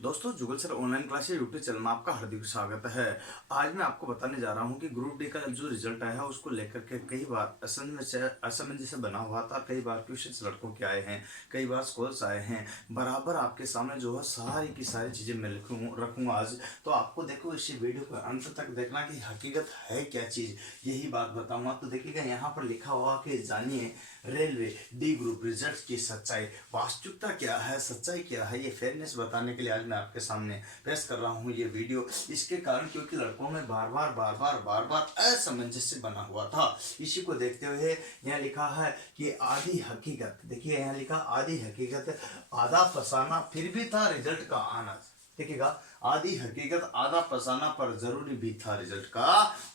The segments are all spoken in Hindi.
दोस्तों, Jugal sir online class YouTube channel में आपका हार्दिक स्वागत है। आज मैं आपको बताने जा रहा हूं कि ग्रुप डी का जो रिजल्ट आया है उसको लेकर के कई बार असमंजस बना हुआ था। कई बार ट्यूशन लड़कों के आए हैं, कई बार स्कॉल्स आए हैं। बराबर आपके सामने जो है सारी की सारी चीज़ें मैं रखूँगा आज। तो आपको देखो इसी वीडियो को अंत तक देखना कि हकीकत है क्या चीज़, यही बात बताऊंगा। तो देखिएगा यहाँ पर लिखा हुआ कि जानिए रेलवे डी ग्रुप रिजल्ट की सच्चाई, वास्तविकता क्या है, सच्चाई क्या है, ये फेयरनेस बताने के लिए आज मैं आपके सामने पेश कर रहा हूँ ये वीडियो। इसके कारण क्योंकि लड़कों में बार बार असमंजस्य बना हुआ था। इसी को देखते हुए यहाँ लिखा है कि आधी हकीकत, देखिए यहाँ लिखा आधी हकीकत आधा फसाना फिर भी था रिजल्ट का आना। देखिएगा, आधी हकीकत आधा फसाना पर जरूरी भी था रिजल्ट का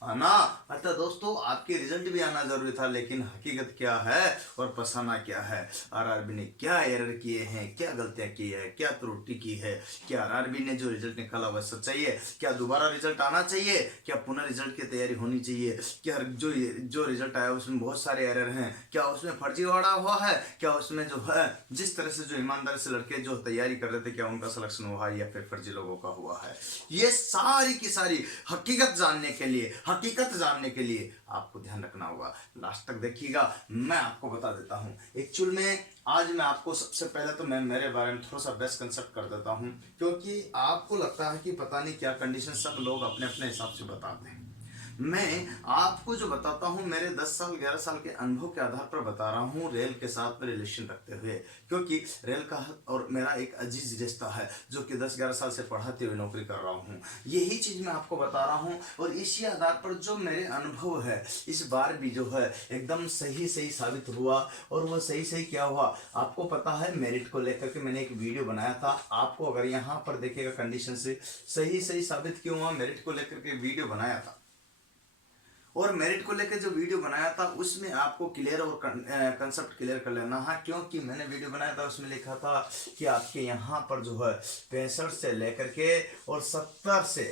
आना। अतः दोस्तों, आपके रिजल्ट भी आना जरूरी था, लेकिन हकीकत क्या है और फसाना क्या है। आरआरबी ने क्या एरर किए हैं, क्या गलतियां की है, क्या त्रुटि की है, क्या आरआरबी ने जो रिजल्ट निकाला वह सच्चाई है, क्या दोबारा रिजल्ट आना चाहिए, क्या पुनः रिजल्ट की तैयारी होनी चाहिए, क्या जो रिजल्ट आया उसमें बहुत सारे एरर हैं, क्या उसमें फर्जीवाड़ा हुआ है, क्या उसमें जो है जिस तरह से जो ईमानदारी से लड़के जो तैयारी कर रहे थे क्या उनका सिलेक्शन हुआ है या फिर फर्जी लोगों का हुआ है। ये सारी की सारी हकीकत जानने के लिए आपको ध्यान रखना होगा। लास्ट तक देखिएगा, मैं आपको बता देता हूं। एक्चुअल में आज मैं आपको सबसे पहले तो मैं मेरे बारे में थोड़ा सा बेस्ट कंसेप्ट कर देता हूं, क्योंकि आपको लगता है कि पता नहीं क्या कंडीशन सब लोग अपने अपने हिसाब से बताते हैं। मैं आपको जो बताता हूँ मेरे 10 साल 11 साल के अनुभव के आधार पर बता रहा हूँ, रेल के साथ में रिलेशन रखते हुए। क्योंकि रेल का और मेरा एक अजीज रिश्ता है, जो कि 10-11 साल से पढ़ाते हुए नौकरी कर रहा हूँ। यही चीज़ मैं आपको बता रहा हूँ और इसी आधार पर जो मेरे अनुभव है इस बार भी जो है एकदम सही सही साबित हुआ। और वो सही सही क्या हुआ आपको पता है, मेरिट को लेकर के मैंने एक वीडियो बनाया था। आपको अगर यहाँ पर देखिएगा कंडीशन से सही सही साबित क्यों हुआ, मेरिट को लेकर के वीडियो बनाया था। और मेरिट को लेकर जो वीडियो बनाया था उसमें आपको क्लियर और कंसेप्ट क्लियर कर लेना है, क्योंकि मैंने वीडियो बनाया था उसमें लिखा था कि आपके यहाँ पर जो है 65 से लेकर के और 70 से,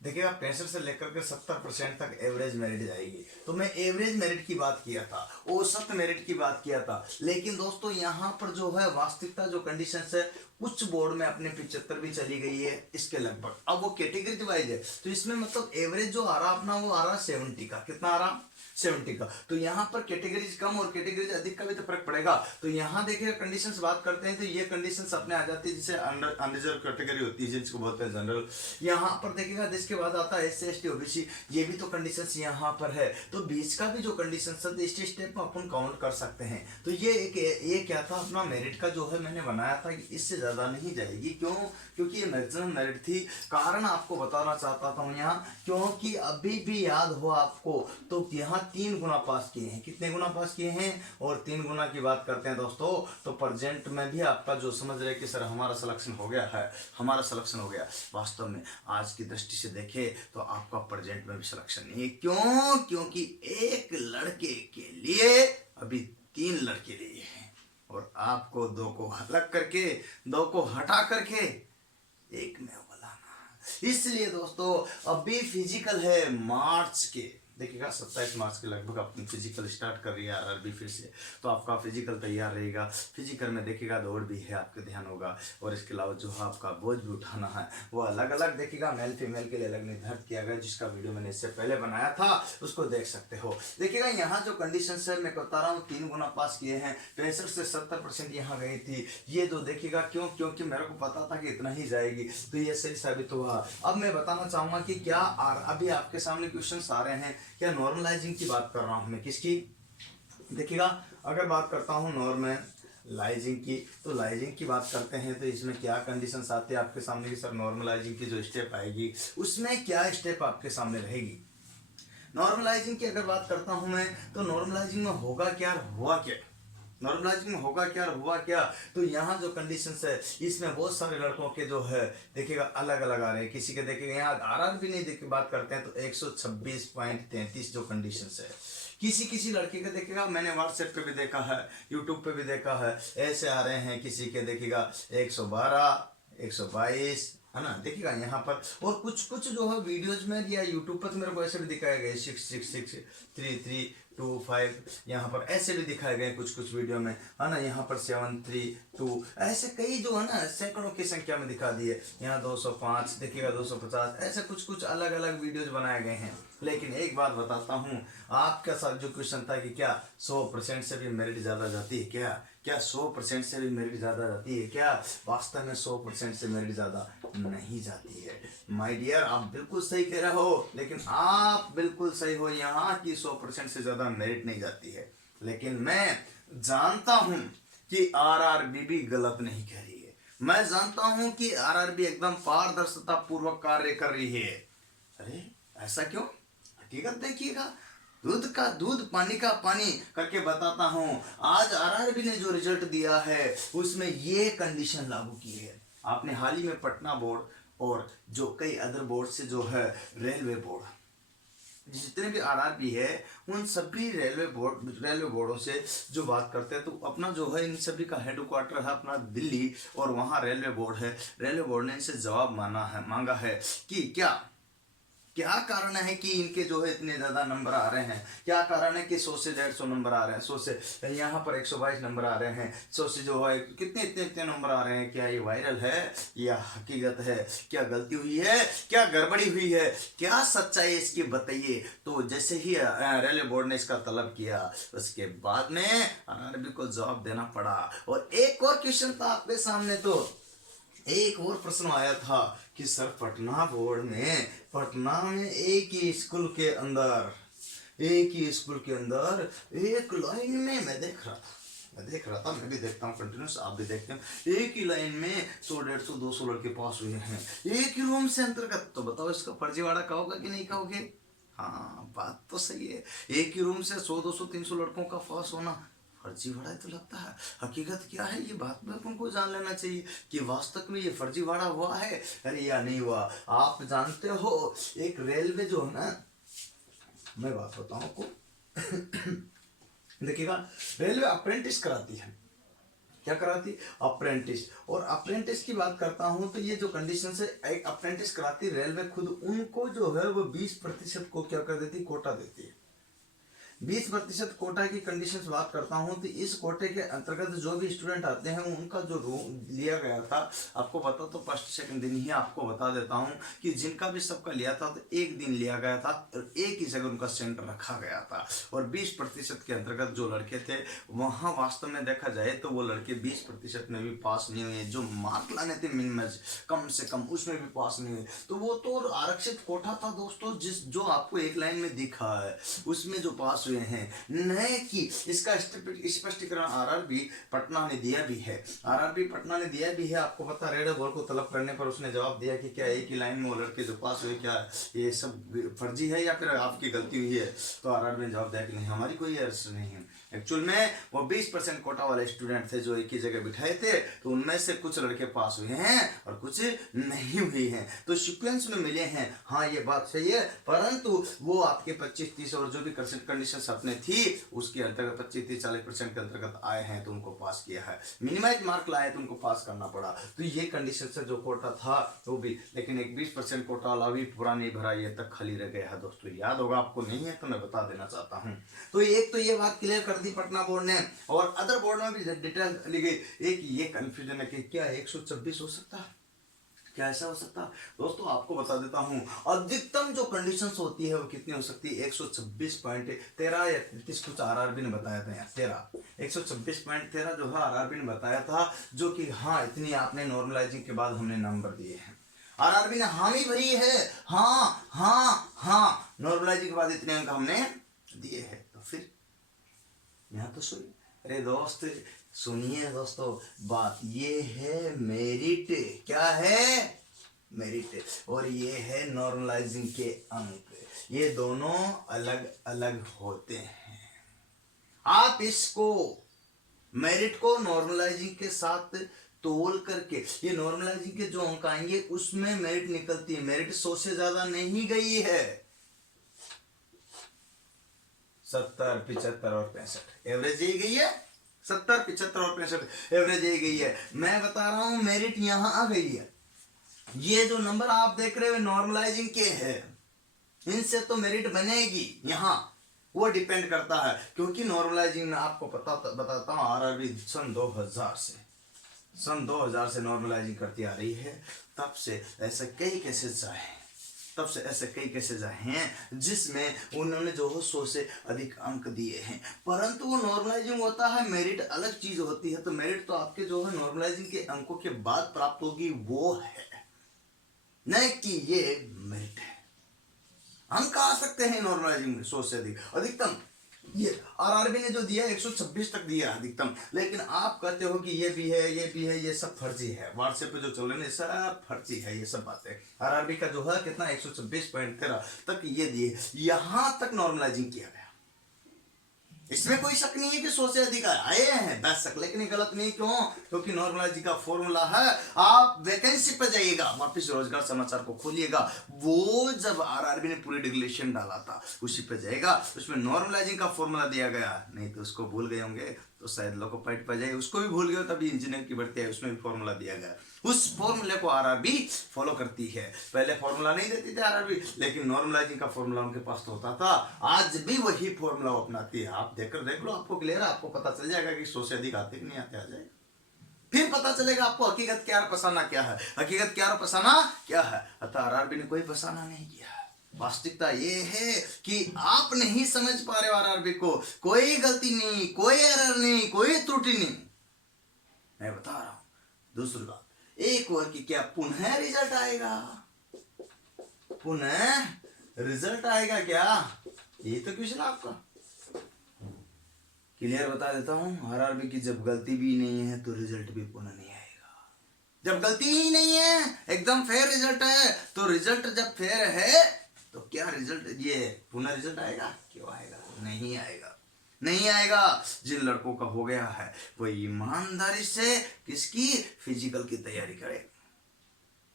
देखिएगा 65 से लेकर के 70% तक एवरेज मेरिट जाएगी। तो मैं एवरेज मेरिट की बात किया था, औसत मेरिट की बात किया था। लेकिन दोस्तों यहाँ पर जो है वास्तविकता जो कंडीशन है, कुछ बोर्ड में अपने 75 भी चली गई है इसके लगभग। अब वो कैटेगरी वाइज है, तो इसमें मतलब एवरेज जो आ रहा अपना वो आ रहा 70 का। कितना आ रहा 70 का। तो यहाँ पर कैटेगरीज कम और कैटेगरीज अधिक का भी तो फर्क पड़ेगा। तो यहाँ देखिएगा कंडीशंस बात करते हैं तो ये कंडीशंस अपने आ जाती है, जिसे अनरिजर्व कैटेगरी होती है जिसको बोलते हैं जनरल। यहाँ पर देखिएगा जिसके बाद आता है एससी एसटी ओबीसी, ये भी तो कंडीशंस यहाँ पर है। तो बीच का भी जो कंडीशंस है इस स्टेप में अपन काउंट कर सकते हैं। तो ये क्या था अपना मेरिट का जो है मैंने बनाया था कि इससे ज्यादा नहीं जाएगी। क्यों? क्योंकि ये मैक्सिमम मेरिट थी। कारण आपको बताना चाहता था यहाँ, क्योंकि अभी भी याद हो आपको तो यहाँ 3 गुना पास किए हैं। कितने गुना पास किए हैं? और 3 गुना की बात करते हैं दोस्तों, तो प्रेजेंट में भी आपका जो समझ रहे कि सर हमारा सिलेक्शन हो गया है, हमारा सिलेक्शन हो गया। वास्तव में आज की दृष्टि से देखे तो आपका प्रेजेंट में भी सिलेक्शन नहीं है। क्यों? क्योंकि एक लड़के के लिए अभी 3 लड़के लिए हैं और आपको 2 को अलग करके 2 को हटा करके एक में बुलाना। इसलिए दोस्तों अभी फिजिकल है मार्च के, देखिएगा 27 मार्च के लगभग अपनी फिजिकल स्टार्ट कर रही है आरआरबी फिर से। तो आपका फिजिकल तैयार रहेगा। फिजिकल में देखिएगा दौड़ भी है, आपका ध्यान होगा। और इसके अलावा जो है आपका बोझ भी उठाना है वो अलग अलग देखिएगा, मेल फीमेल के लिए अलग निर्धारित किया गया, जिसका वीडियो मैंने इससे पहले बनाया था, उसको देख सकते हो। देखिएगा यहाँ जो कंडीशन है मैं बता रहा हूँ 3 गुना पास किए हैं, 65 से 70% यहाँ गई थी। ये जो देखिएगा क्यों, क्योंकि मेरे को पता था कि इतना ही जाएगी, तो ये सही साबित हुआ। अब मैं बताना चाहूंगा कि क्या अभी आपके सामने क्वेश्चन आ रहे हैं, क्या नॉर्मलाइजिंग की बात कर रहा हूं मैं किसकी। देखिएगा अगर बात करता हूं नॉर्मलाइजिंग की, तो लाइजिंग की बात करते हैं तो इसमें क्या कंडीशंस आते हैं आपके सामने कि सर नॉर्मलाइजिंग की जो स्टेप आएगी उसमें क्या स्टेप आपके सामने रहेगी। नॉर्मलाइजिंग की अगर बात करता हूं मैं, तो नॉर्मलाइजिंग में होगा क्या, हुआ क्या, नॉर्मलाइजिंग में होगा क्या हुआ क्या। तो यहाँ जो कंडीशंस है इसमें बहुत सारे लड़कों के जो है देखिएगा अलग अलग आ रहे हैं। किसी के देखिएगा यहाँ आरआर भी नहीं देख के बात करते हैं तो 126.33 जो कंडीशंस है। किसी किसी लड़के का देखिएगा मैंने व्हाट्सएप पे भी देखा है, यूट्यूब पे भी देखा है, ऐसे आ रहे हैं। किसी के देखिएगा 112 122 है ना, देखिएगा यहाँ पर। और कुछ कुछ जो है वीडियोज में या यूट्यूब पर तो मेरे को ऐसे भी दिखाया गया 66633 5 यहाँ पर ऐसे भी दिखाए गए कुछ कुछ वीडियो में, है ना। यहाँ पर 7 3 2 ऐसे कई जो है ना सैकड़ों की संख्या में दिखा दिए। यहाँ 205 देखिएगा, 250, ऐसे कुछ कुछ अलग अलग वीडियोज बनाए गए हैं। लेकिन एक बात बताता हूँ, आपका साथ जो क्वेश्चन था कि क्या 100% से भी मेरिट ज़्यादा जाती है, क्या 100% से भी मेरिट ज़्यादा जाती है क्या? वास्तव में 100% से मेरिट ज़्यादा नहीं जाती है माय डियर। आप बिल्कुल सही कह रहे हो, लेकिन आप बिल्कुल सही हो यहाँ कि 100% से ज़्यादा मेरिट नहीं जाती है। लेकिन मैं जानता हूँ कि आरआरबी भी गलत नहीं कह रही है। मैं जानता हूँ कि आरआरबी एकदम पारदर्शिता पूर्वक कार्य कर रही है। अरे ऐसा क्यों? हकीकत देखिएगा, दूध का दूध पानी का पानी करके बताता हूँ। आज आरआरबी ने जो रिजल्ट दिया है उसमें ये कंडीशन लागू की है। आपने हाल ही में पटना बोर्ड और जो कई अदर बोर्ड से जो है रेलवे बोर्ड, जितने भी आरआरबी है उन सभी रेलवे बोर्डों से जो बात करते हैं, तो अपना जो है इन सभी का हेडक्वार्टर है अपना दिल्ली, और वहाँ रेलवे बोर्ड है। रेलवे बोर्ड ने इनसे जवाब मांगा है कि क्या कारण है कि इनके जो है इतने ज़्यादा नंबर आ रहे हैं। क्या कारण है कि 100 से 150 नंबर आ रहे हैं, 100 से यहाँ पर 122 नंबर आ रहे हैं, 100 से जो है इतने नंबर आ रहे हैं। क्या ये वायरल है या हकीकत है? क्या गलती हुई है, क्या गड़बड़ी हुई है, क्या सच्चाई है इसकी बताइए। तो जैसे ही रेलवे बोर्ड ने इसका तलब किया, उसके बाद में आरआरबी को जवाब देना पड़ा। और एक और क्वेश्चन था आपके सामने, तो एक और प्रश्न आया था कि सर पटना बोर्ड में, पटना में एक ही स्कूल के अंदर एक लाइन में मैं देख रहा था, मैं भी देखता हूँ कंटिन्यूस, आप भी देखते हैं, एक ही लाइन में 100 150 200 लड़के पास हुए हैं एक ही रूम से अंतर्गत। तो बताओ इसका फर्जीवाड़ा कहोगे कि नहीं कहोगे? हाँ बात तो सही है, एक ही रूम से 100 200 300 लड़कों का पास होना फर्जीवाड़ा तो लगता है। हकीकत क्या है ये बात में तुमको जान लेना चाहिए कि वास्तव में ये फर्जीवाड़ा हुआ है अरे या नहीं हुआ। आप जानते हो एक रेलवे जो है ना, मैं बात बताऊं आपको देखिएगा, रेलवे अप्रेंटिस कराती है। क्या कराती? अप्रेंटिस। और अप्रेंटिस की बात करता हूं तो ये जो कंडीशन है, एक अप्रेंटिस कराती रेलवे खुद, उनको जो है वो 20% को क्या कर देती, कोटा देती है। 20% कोटा की कंडीशंस बात करता हूं तो इस कोटे के अंतर्गत जो भी स्टूडेंट आते हैं उनका जो रूम लिया गया था, आपको पता तो फर्स्ट सेकंड दिन ही आपको बता देता हूं कि जिनका भी सबका लिया था तो एक दिन लिया गया था और एक ही जगह उनका सेंटर रखा गया था। और 20% के अंतर्गत जो लड़के थे वहाँ वास्तव में देखा जाए तो वो लड़के 20% में भी पास नहीं हुए। जो मार्क लाने थे मिनिमम कम से कम उसमें भी पास नहीं हुए। तो वो तो आरक्षित कोटा था दोस्तों, जो आपको एक लाइन में दिखा है उसमें जो पास हुए हैं, नहीं कि इसका स्पष्टीकरण आरआरबी पटना ने दिया भी है। आरआरबी पटना ने दिया भी है। आपको पता, रेलवे बोर्ड को तलब करने पर उसने जवाब दिया कि क्या एक ही लाइन में वो लड़के जो पास हुए क्या ये सब फर्जी है या फिर आपकी गलती हुई है। तो आरआरबी ने जवाब दिया कि नहीं, हमारी कोई अर्ज नहीं है। एक्चुअल में वो 20% कोटा वाले स्टूडेंट थे जो एक ही जगह बिठाए थे, तो उनमें से कुछ लड़के पास हुए हैं और कुछ नहीं हुए हैं, तो सीक्वेंस में मिले हैं। हाँ ये बात सही है, परंतु वो आपके 25-30 और जो भी कंडीशन अपने थी उसके अंतर्गत 25-30-40% के अंतर्गत आए हैं तो उनको पास किया है। मिनिमाइज मार्क लाए तो उनको पास करना पड़ा। तो ये कंडीशन से जो कोटा था वो भी, लेकिन एक 20% कोटा वाला भी पूरा नहीं भरा, ये तक खाली रह गया है दोस्तों। याद होगा आपको, नहीं है तो मैं बता देना चाहता हूँ। तो एक तो ये बात क्लियर कर दी पटना बोर्ड ने, और अदर बोर्ड में भी डिटेल ली गई। एक ये कंफ्यूजन है कि क्या 126 हो सकता है, क्या ऐसा हो सकता है? दोस्तों आपको बता देता हूं, अधिकतम जो कंडीशंस होती है वो कितनी हो सकती है? 126.13 या 33 कुछ आरआरबी ने बताया था यार, 126.13 जो है आरआरबी ने बताया था, जो कि हाँ इतनी आपने नॉर्मलाइजिंग के बाद हमने नंबर दिए हैं। आरआरबी ने हामी भरी है, हाँ हाँ हाँ, नॉर्मलाइजिंग के बाद इतने अंक हमने दिए हैं। तो फिर यहाँ तो सुनिए, अरे दोस्त सुनिए दोस्तों, बात ये है मेरिट, क्या है? मेरिट। और ये है नॉर्मलाइजिंग के अंक, ये दोनों अलग अलग होते हैं। आप इसको मेरिट को नॉर्मलाइजिंग के साथ तोल करके, ये नॉर्मलाइजिंग के जो अंक आएंगे उसमें मेरिट निकलती है। मेरिट 100 से ज्यादा नहीं गई है, 70 75 और 65 एवरेज यही गई है। 70 75 और 65 एवरेज यही गई है। मैं बता रहा हूं मेरिट यहां आ गई है। ये जो नंबर आप देख रहे हो नॉर्मलाइजिंग के हैं, इनसे तो मेरिट बनेगी। यहां वो डिपेंड करता है, क्योंकि नॉर्मलाइजिंग में आपको बताता हूँ, आरआरबी सन 2000 से नॉर्मलाइजिंग करती आ रही है। तब से ऐसे कई केसेस आए हैं जिसमें उन्होंने जो हो 100 से अधिक अंक दिए हैं, परंतु वो नॉर्मलाइजिंग होता है, मेरिट अलग चीज होती है। तो मेरिट तो आपके जो है नॉर्मलाइजिंग के अंकों के बाद प्राप्त होगी, वो है नहीं कि ये मेरिट है। अंक आ सकते हैं नॉर्मलाइजिंग में 100 से अधिकतम ये आरआरबी ने जो दिया 126 तक दिया अधिकतम, लेकिन आप कहते हो कि ये भी है, ये भी है, ये सब फर्जी है। व्हाट्सएप पे जो चल रहे हैं सब फर्जी है, ये सब बातें। आरआरबी का जो है कितना 126.13 तक ये दिए, यहां तक नॉर्मलाइजिंग किया गया। इसमें कोई शक नहीं है कि 100 से अधिक आए हैं, बस शक, लेकिन गलत नहीं। क्यों? क्योंकि नॉर्मलाइजिंग का फॉर्मूला है, आप वैकेंसी पे जाइएगा, वापिस रोजगार समाचार को खोलिएगा, वो जब आरआरबी ने पूरी रेगुलेशन डाला था उसी पे जाएगा, उसमें नॉर्मलाइजिंग का फॉर्मूला दिया गया। नहीं तो उसको भूल गए होंगे तो शायद लोकोपाइट पे जाए, उसको भी भूल गए, तभी इंजीनियर की भर्ती है, उसमें भी फॉर्मूला दिया गया। उस फॉर्मूले को आरआरबी फॉलो करती है। पहले फॉर्मूला नहीं देती थी आरआरबी, लेकिन नॉर्मलाइजिंग का फॉर्मूला उनके पास तो होता था। आज भी वही फॉर्मूला अपनाती है। आप देख लो, आपको क्लियर है, आपको पता चल जाएगा कि 100 से अधिक आते कि नहीं आते, आ जाए फिर पता चलेगा आपको हकीकत क्या और फसाना क्या है, हकीकत क्या और फसाना क्या है। अतः आरआरबी ने कोई फसाना नहीं किया। वास्तविकता ये है कि आप नहीं समझ पा रहे हो आरआरबी को। कोई गलती नहीं, कोई एरर नहीं, कोई त्रुटि नहीं, मैं बता रहा हूं। दूसरी बात, एक वर्ग की क्या पुनः रिजल्ट आएगा? पुनः रिजल्ट आएगा क्या? ये तो क्वेश्चन आपका क्लियर बता देता हूं। आरआरबी की जब गलती भी नहीं है तो रिजल्ट भी पुनः नहीं आएगा। जब गलती ही नहीं है, एकदम फेयर रिजल्ट है, तो रिजल्ट जब फेयर है तो क्या रिजल्ट, ये पुनः रिजल्ट आएगा? क्यों आएगा? नहीं आएगा, नहीं आएगा। जिन लड़कों का हो गया है वो ईमानदारी से किसकी, फिजिकल की तैयारी करे,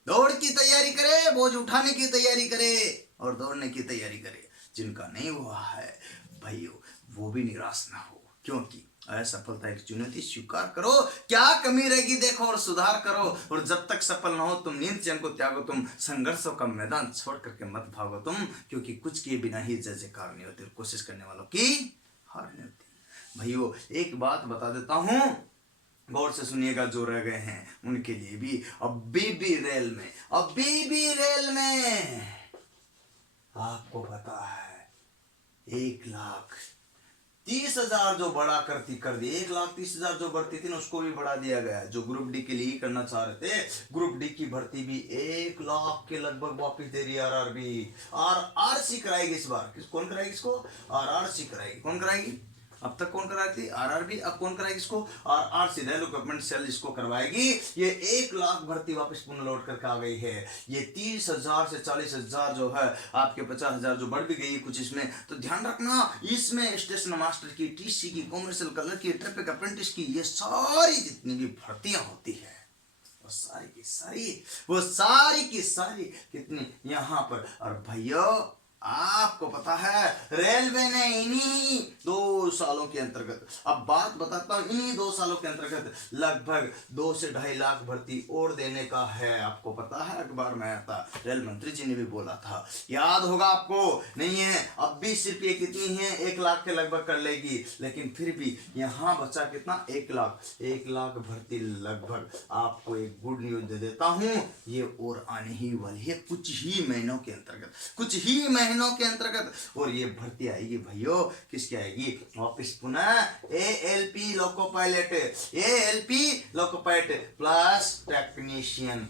दौड़ की तैयारी करे, बोझ उठाने की तैयारी करे और दौड़ने की तैयारी करे। जिनका नहीं हुआ है भाइयों, वो भी निराश ना हो, क्योंकि असफलता एक चुनौती, स्वीकार करो, क्या कमी रहेगी देखो और सुधार करो। और जब तक सफल ना हो तुम नींद चैन को त्यागो, तुम संघर्षों का मैदान छोड़ करके मत भागो तुम, क्योंकि कुछ किए बिना ही जय जयकार नहीं होती, कोशिश करने वालों की हार नहीं होती। भाइयों एक बात बता देता हूं, गौर से सुनिएगा, जो रह गए हैं उनके लिए भी। अभी भी रेल में आपको पता है 1,30,000 जो बढ़ा कर दी, 1,30,000 जो भर्ती थी ना उसको भी बढ़ा दिया गया। जो ग्रुप डी के लिए करना चाह रहे थे, ग्रुप डी की भर्ती भी 1 लाख के लगभग वापिस दे रही है आरआरबी। आरआरसी कराएगी इस बार। कौन कराएगी इसको? आरआरसी कराएगी। कौन कराएगी? अब तक कौन कराई थी? आरआरबी। अब कौन कराएगी इसको? आरआरसी, रैली गवर्नमेंट सेल इसको करवाएगी। ये 1 लाख भर्ती वापस पुनः लौट करके आ गई है। ये 30,000 से 40,000 जो है, आपके 50,000 जो बढ़ भी गई कुछ इसमें। तो ध्यान रखना, इसमें स्टेशन मास्टर की, टीसी की, कॉमर्शियल कलर की, ट्रैफिक अप्रेंटिस की, ये सारी जितनी भी भर्तियां होती है वो सारी की सारी कितनी यहाँ पर। और भैया आपको पता है रेलवे ने इन्हीं 2 सालों के अंतर्गत, अब बात बताता हूं, इन्हीं 2 सालों के अंतर्गत लगभग 2 से 2.5 लाख भर्ती और देने का है। आपको पता है अखबार में आया था, रेल मंत्री जी ने भी बोला था, याद होगा आपको। नहीं है, अब भी सिर्फ ये कितनी है, 1 लाख के लगभग कर लेगी, लेकिन फिर भी यहाँ बचा कितना, 1 लाख भर्ती लगभग। आपको एक गुड न्यूज दे देता हूँ, ये और आने ही वाली है कुछ ही महीनों के अंतर्गत, और ये भर्ती आएगी भाइयों। किसकी आएगी? वापिस पुनः ALP loco pilot plus technician,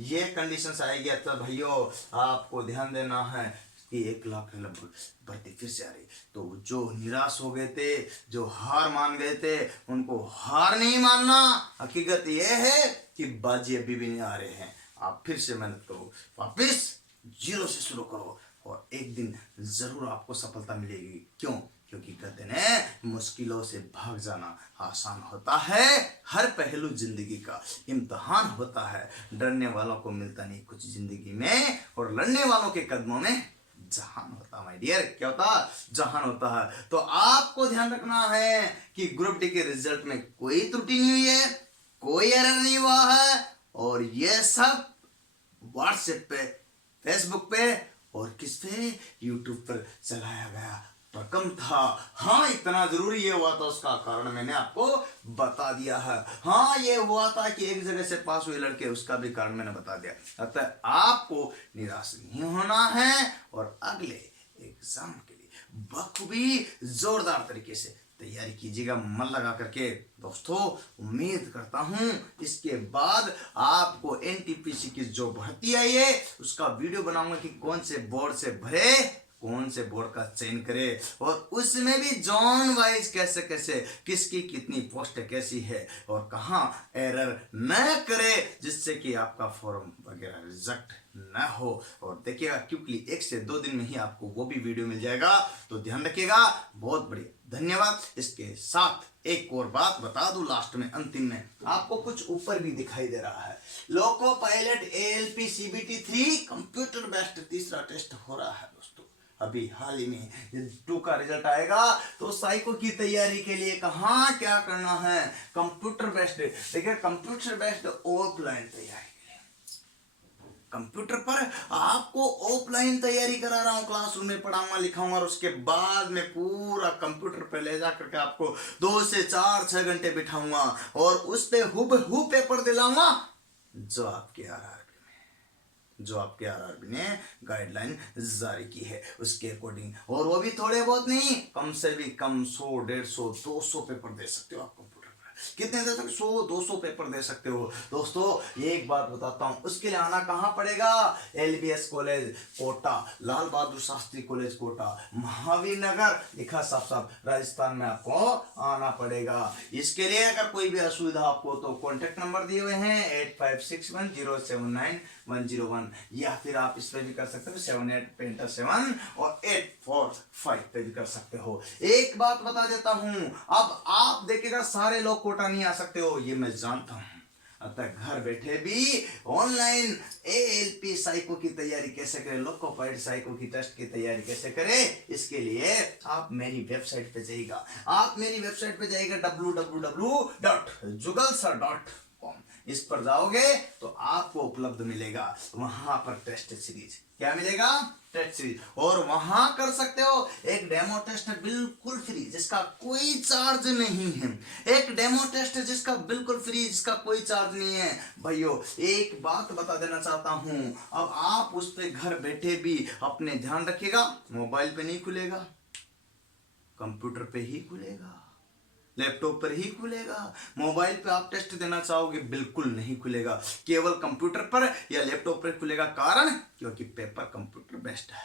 ये कंडीशंस आएगी। अच्छा भाइयों आपको ध्यान देना है कि 1 लाख के लगभग भर्ती फिर से आ रही। तो जो निराश हो गए थे, जो हार मान गए थे, उनको हार नहीं मानना। हकीकत ये है कि बाजी अभी भी नहीं आ रहे हैं। आप फिर से मेहनत करो, वापिस 0 से शुरू करो, और एक दिन जरूर आपको सफलता मिलेगी। क्यों? क्योंकि कहते हैं मुश्किलों से भाग जाना आसान होता है, हर पहलू जिंदगी का इम्तिहान होता है। डरने वालों को मिलता नहीं कुछ जिंदगी में, और लड़ने वालों के कदमों में जहान होता है। माय डियर, क्या होता? जहान होता है। तो आपको ध्यान रखना है कि ग्रुप डी के रिजल्ट में कोई त्रुटि नहीं हुई है, कोई एरर नहीं हुआ है, और ये सब व्हाट्सएप पे, फेसबुक पे और किस पे, यूट्यूब पर चलाया गया रकम था। हाँ, इतना जरूरी ये हुआ था, उसका कारण मैंने आपको बता दिया है। हाँ, ये हुआ था कि एक जगह से पास हुए लड़के, उसका भी कारण मैंने बता दिया। अतः आपको निराश नहीं होना है और अगले एग्जाम के लिए बखूबी जोरदार तरीके से तैयारी कीजिएगा, मन लगा करके। दोस्तों, उम्मीद करता हूं इसके बाद आपको एनटीपीसी की जो भर्ती आई है उसका वीडियो बनाऊंगा कि कौन से बोर्ड से भरे, कौन से बोर्ड का चयन करे, और उसमें भी जोन वाइज कैसे कैसे किसकी कितनी पोस्ट कैसी है और कहाँ एरर न करे, जिससे कि आपका फॉर्म वगैरह रिजेक्ट न हो। और देखिएगा क्विकली 1 से 2 दिन में ही आपको वो भी वीडियो मिल जाएगा, तो ध्यान रखिएगा। बहुत बढ़िया, धन्यवाद। इसके साथ एक और बात बता दूं लास्ट में, अंतिम में, आपको कुछ ऊपर भी दिखाई दे रहा है, loco pilot ALP CBT 3 computer based तीसरा टेस्ट हो रहा है दोस्तों। अभी हाल ही में 2 का रिजल्ट आएगा, तो साइको की तैयारी के लिए कहाँ क्या करना है, कंप्यूटर बेस्ड। देखिए, कंप्यूटर बेस्ड ऑफलाइन तैयारी, कंप्यूटर पर आपको ऑफलाइन तैयारी करा रहा हूं, क्लासरूम में पढ़ाऊंगा लिखाऊंगा, और उसके बाद में पूरा कंप्यूटर पर ले जा करके आपको 2 से 4 6 घंटे बिठाऊंगा और उस पे हुबहू पेपर दिलाऊंगा जो आपके आरआरबी ने गाइडलाइन जारी की है उसके अकॉर्डिंग। और वो भी थोड़े बहुत नहीं, कम से भी कम 100 150 200 पेपर दे सकते हो आप कंप्यूटर पर। कितने दे सकते, 100 200 पेपर दे सकते हो दोस्तों। एक बात बताता हूं, उसके लिए आना कहां पड़ेगा, LBS college Kota, Lal Bahadur Shastri college Kota, Mahavir नगर लिखा साफ साफ, राजस्थान में आपको आना पड़ेगा। इसके लिए अगर कोई भी असुविधा आपको, तो कॉन्टेक्ट नंबर दिए हुए हैं 8561079101, या फिर आप इस पे भी कर सकते हो 7857 और 845 पे भी कर सकते हो। एक बात बता देता हूं, अब आप देखिएगा सारे लोग कोटा नहीं आ सकते हो, ये मैं जानता हूं। अतः घर बैठे भी ऑनलाइन ALP साइको की तैयारी कैसे करें, लोको पायलट साइको की टेस्ट की तैयारी कैसे करें, इसके लिए आप मेरी वेबसाइट पे जाइएगा। www.jugalsir.com, इस पर जाओगे तो आपको उपलब्ध मिलेगा वहां पर टेस्ट सीरीज। क्या मिलेगा, टेस्ट सीरीज, और वहां कर सकते हो एक डेमो टेस्ट बिल्कुल फ्री जिसका कोई चार्ज नहीं है, एक डेमो टेस्ट जिसका बिल्कुल फ्री, जिसका कोई चार्ज नहीं है। भाइयों, एक बात बता देना चाहता हूं, अब आप उस पे घर बैठे भी अपने ध्यान रखिएगा, मोबाइल पे नहीं खुलेगा, कंप्यूटर पे ही खुलेगा, लैपटॉप पर ही खुलेगा। मोबाइल पे आप टेस्ट देना चाहोगे बिल्कुल नहीं खुलेगा, केवल कंप्यूटर पर या लैपटॉप पर खुलेगा। कारण, क्योंकि पेपर कंप्यूटर बेस्ड है,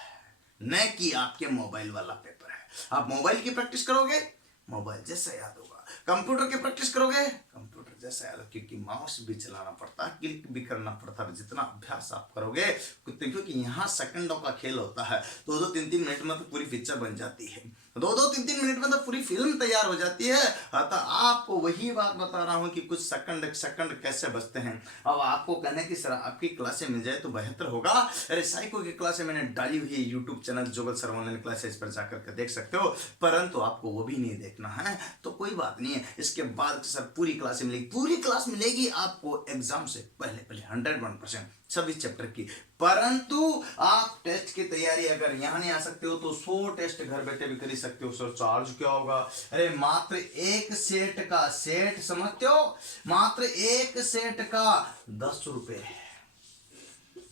न कि आपके मोबाइल वाला पेपर है। आप मोबाइल की प्रैक्टिस करोगे, मोबाइल जैसा याद होगा, कंप्यूटर की प्रैक्टिस करोगे, कंप्यूटर जैसा याद, क्योंकि माउस भी चलाना पड़ता है, क्लिक भी करना पड़ता है। जितना अभ्यास आप करोगे, क्योंकि यहाँ सेकंडों का खेल होता है, 2-2 3-3 मिनट में तो पूरी पिक्चर बन जाती है, 2-2 3-3 मिनट में तो पूरी फिल्म तैयार हो जाती है। अतः आपको वही बात बता रहा हूं कि कुछ सेकंड कैसे बचते हैं। अब आपको कहने की सर आपकी क्लासें मिल जाए तो बेहतर होगा। अरे साइको की क्लासें मैंने डाली हुई है यूट्यूब चैनल जुगल सर ऑनलाइन क्लासेस पर जाकर के देख सकते हो, परंतु आपको वो भी नहीं देखना है तो कोई बात नहीं है। इसके बाद सर पूरी क्लासें मिलेगी, पूरी क्लास मिलेगी आपको एग्जाम से पहले 101% सभी चैप्टर की। परंतु आप टेस्ट की तैयारी अगर यहाँ नहीं आ सकते हो तो 100 टेस्ट घर बैठे भी कर सकते हो। सर चार्ज क्या होगा, अरे मात्र एक सेट का, सेट समझते हो, मात्र एक सेट का 10 रुपए।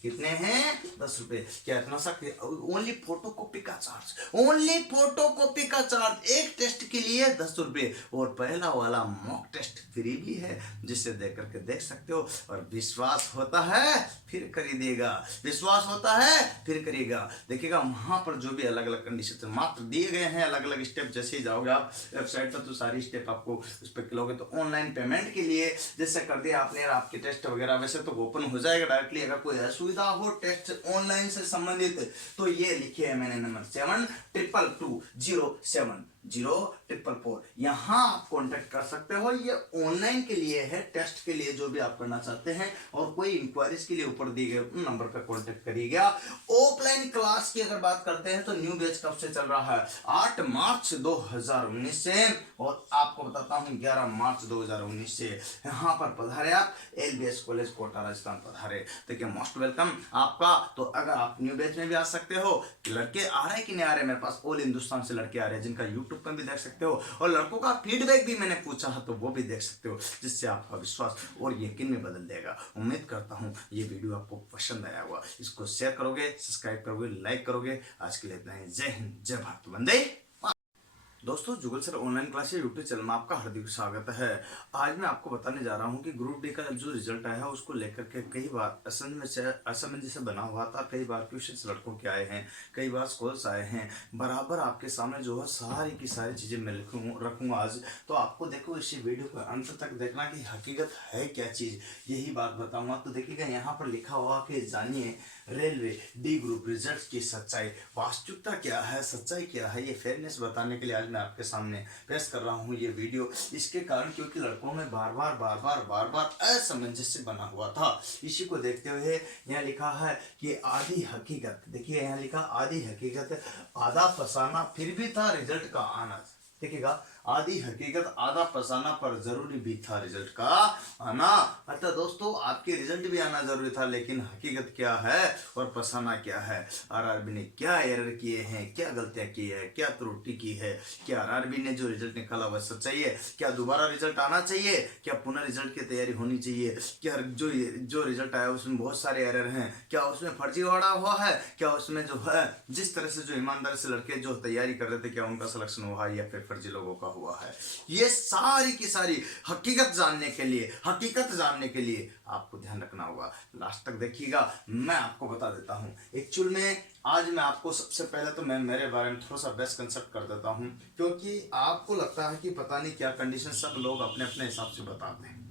कितने हैं, 10 रुपए। क्या इतना सकते, ओनली फोटोकॉपी का चार्ज, ओनली फोटोकॉपी का चार्ज एक टेस्ट के लिए 10 रुपए, और पहला वाला मॉक टेस्ट फ्री भी है जिसे देख करके देख सकते हो। और विश्वास होता है फिर खरीदिएगा, विश्वास होता है फिर करिएगा। देखिएगा वहां पर जो भी अलग अलग कंडीशन मात्र दिए गए हैं, अलग अलग स्टेप, जैसे ही जाओगे आप वेबसाइट पर तो सारी स्टेप आपको उस पर खिलाओगे। तो ऑनलाइन पेमेंट के लिए जैसे कर दिया आपने, आपके टेस्ट वगैरह वैसे तो ओपन हो जाएगा डायरेक्टली। अगर कोई असुविधा हो टेस्ट ऑनलाइन से संबंधित तो ये लिखे है मैंने नंबर 72220702 444। यहाँ आप कांटेक्ट कर सकते हो। ये ऑनलाइन के लिए है, टेस्ट के लिए जो भी आप करना चाहते हैं, और कोई इंक्वायरीज के लिए ऊपर दिए गए नंबर पर कांटेक्ट करिएगा। ऑफलाइन क्लास की अगर बात करते हैं तो न्यू बैच कब से चल रहा है? 8 मार्च 2019 से, और आपको बताता हूँ 11 मार्च 2019 से यहाँ पर पधारे आप LBS कॉलेज कोटा राजस्थान पधारे। देखिए मोस्ट वेलकम आपका। तो अगर आप न्यू बैच में भी आ सकते हो, लड़के आ रहे कि नहीं आ रहे, मेरे पास ऑल हिंदुस्तान से लड़के आ रहे हैं जिनका यूट्यूब पर भी देख सकते हो, और लड़कों का फीडबैक भी मैंने पूछा है तो वो भी देख सकते हो, जिससे आपका विश्वास और यकीन में बदल देगा। उम्मीद करता हूँ ये वीडियो आपको पसंद आया होगा। इसको शेयर करोगे, सब्सक्राइब करोगे, लाइक करोगे। आज के लिए इतना ही। जय हिंद, जय भारत, वंदे। दोस्तों, Jugal sir online class YouTube channel में आपका हार्दिक स्वागत है। आज मैं आपको बताने जा रहा हूं कि ग्रुप डी का जो रिजल्ट आया है उसको लेकर के कई बार असमंजस बना हुआ था। कई बार क्वेश्चंस लड़कों के आए हैं, कई बार स्कॉल्स आए हैं। बराबर आपके सामने जो है सारी की सारी चीजें मैं रखूंगा आज। तो आपको देखो इसी वीडियो को अंत तक देखना कि हकीकत है क्या चीज, यही बात बताऊंगा। तो देखिएगा यहाँ पर लिखा हुआ कि जानिए रेलवे डी ग्रुप रिजल्ट की सच्चाई, वास्तविकता क्या है, सच्चाई क्या है, ये फेयरनेस बताने के लिए आज मैं आपके सामने पेश कर रहा हूँ ये वीडियो। इसके कारण क्योंकि लड़कों में बार बार असमंजस्य बना हुआ था। इसी को देखते हुए यहाँ लिखा है कि आधी हकीकत, देखिए यहाँ लिखा आधी हकीकत आधा फसाना फिर भी था रिजल्ट का आना। देखिएगा आधी हकीकत आधा फसाना पर जरूरी भी था रिजल्ट का आना। अतः दोस्तों आपके रिजल्ट भी आना जरूरी था, लेकिन हकीकत क्या है और फसाना क्या है। आरआरबी ने क्या एरर किए हैं, क्या गलतियां की है, क्या त्रुटि की है, क्या आरआरबी ने जो रिजल्ट निकाला वह सच्चाई है, क्या दोबारा रिजल्ट आना चाहिए, क्या पुनः रिजल्ट की तैयारी होनी चाहिए, क्या जो रिजल्ट आया उसमें बहुत सारे एरर हैं, क्या उसमें फर्जीवाड़ा हुआ है, क्या उसमें जो है जिस तरह से जो ईमानदारी से लड़के जो तैयारी कर रहे थे क्या उनका सिलेक्शन हुआ है या फिर फर्जी लोगों का हुआ है। ये सारी की सारी हकीकत जानने के लिए आपको ध्यान रखना होगा। लास्ट तक देखिएगा, मैं आपको बता देता हूं। एक्चुअल में आज मैं आपको सबसे पहले तो मैं मेरे बारे में थोड़ा सा बेस्ट कंसेप्ट कर देता हूं, क्योंकि आपको लगता है कि पता नहीं क्या कंडीशन, सब लोग अपने अपने हिसाब से बताते हैं।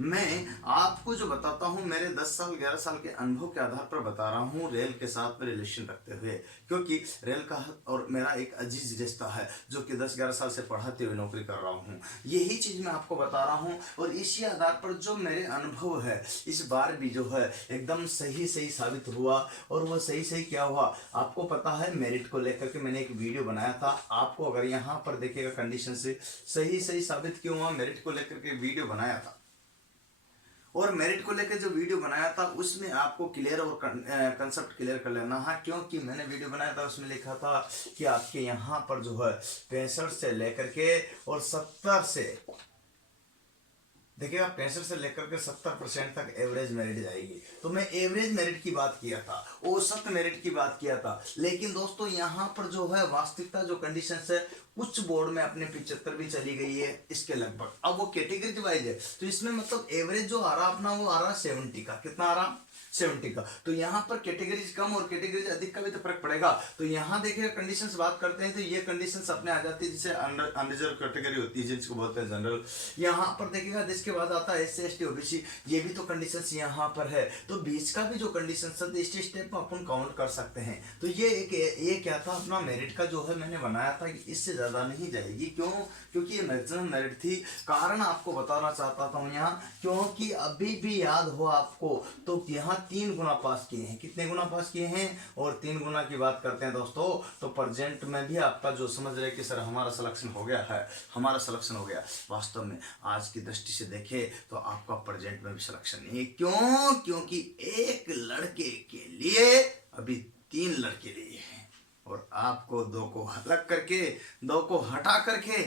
मैं आपको जो बताता हूं मेरे 10 साल 11 साल के अनुभव के आधार पर बता रहा हूं, रेल के साथ में रिलेशन रखते हुए, क्योंकि रेल का और मेरा एक अजीज रिश्ता है जो कि 10-11 साल से पढ़ाते हुए नौकरी कर रहा हूं। यही चीज मैं आपको बता रहा हूं, और इसी आधार पर जो मेरे अनुभव है इस बार भी जो है एकदम सही साबित हुआ। और वो सही क्या हुआ आपको पता है। मेरिट को लेकर के मैंने एक वीडियो बनाया था, आपको अगर यहाँ पर देखिएगा कंडीशन से सही साबित क्यों हुआ, मेरिट को लेकर के वीडियो बनाया था। और मेरिट को लेकर जो वीडियो बनाया था उसमें आपको क्लियर और कंसेप्ट क्लियर कर लेना है, क्योंकि मैंने वीडियो बनाया था उसमें लिखा था कि आपके यहाँ पर जो है 65 से लेकर के और 70 से, देखिएगा 65 से लेकर के 70% तक एवरेज मेरिट जाएगी। तो मैं एवरेज मेरिट की बात किया था, औसत मेरिट की बात किया था। लेकिन दोस्तों यहाँ पर जो है वास्तविकता जो कंडीशन है, कुछ बोर्ड में अपने 75 भी चली गई है इसके लगभग। अब वो कैटेगरी वाइज है, तो इसमें मतलब एवरेज जो आ रहा अपना वो आ रहा 70 का। कितना आ रहा? 70 का। तो यहाँ पर कैटेगरीज कम और कैटेगरीज अधिक का भी तो फर्क पड़ेगा। तो यहाँ देखिए कंडीशंस बात करते हैं तो ये कंडीशंस अपने आ जाती है, जिसे अनरिजर्व कैटेगरी होती है जिसको बोलते हैं जनरल। यहाँ पर देखिएगा जिसके बाद आता है SC ST OBC, ये भी तो कंडीशंस यहाँ पर है। तो बीच का भी जो कंडीशन स्टेप में अपन काउंट कर सकते हैं। तो ये क्या था अपना मेरिट का जो है मैंने बनाया था कि इससे ज्यादा नहीं जाएगी। क्यों? क्योंकि ये मैक्सिमम मेरिट थी। कारण आपको बताना चाहता था यहाँ, क्योंकि अभी भी याद हो आपको तो यहाँ 3 गुना पास किए हैं। कितने गुना पास किए हैं? और 3 गुना की बात करते हैं दोस्तों तो प्रेजेंट में भी आपका जो समझ रहे कि सर हमारा सिलेक्शन हो गया है, हमारा सिलेक्शन हो गया। वास्तव में आज की दृष्टि से देखे तो आपका प्रेजेंट में भी सिलेक्शन नहीं है। क्यों? क्योंकि एक लड़के के लिए अभी 3 लड़के लिए हैं, और आपको 2 को अलग करके 2 को हटा करके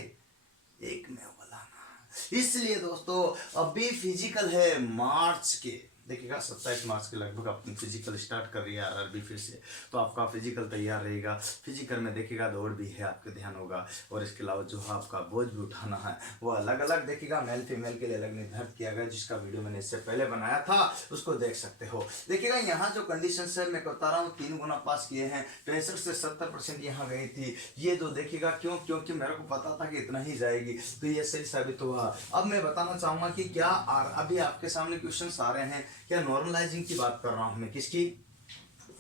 एक में बुलाना। इसलिए दोस्तों अभी फिजिकल है मार्च के, देखिएगा 27 मार्च के लगभग अपनी फिजिकल स्टार्ट कर रही है आरआरबी फिर से। तो आपका फिजिकल तैयार रहेगा। फिजिकल में देखिएगा दौड़ भी है, आपका ध्यान होगा। और इसके अलावा जो है आपका बोझ भी उठाना है वो अलग अलग देखिएगा, मेल फीमेल के लिए अलग निर्धारित किया गया, जिसका वीडियो मैंने इससे पहले बनाया था, उसको देख सकते हो। देखिएगा यहाँ जो कंडीशन है मैं बता रहा हूँ 3 गुना पास किए हैं, 65 से 70% यहाँ गई थी। ये जो देखिएगा क्यों? क्योंकि मेरे को पता था कि इतना ही जाएगी, तो ये सही साबित हुआ। अब मैं बताना चाहूंगा कि क्या अभी आपके सामने क्वेश्चन आ रहे हैं, क्या नॉर्मलाइजिंग की बात कर रहा हूं मैं, किसकी?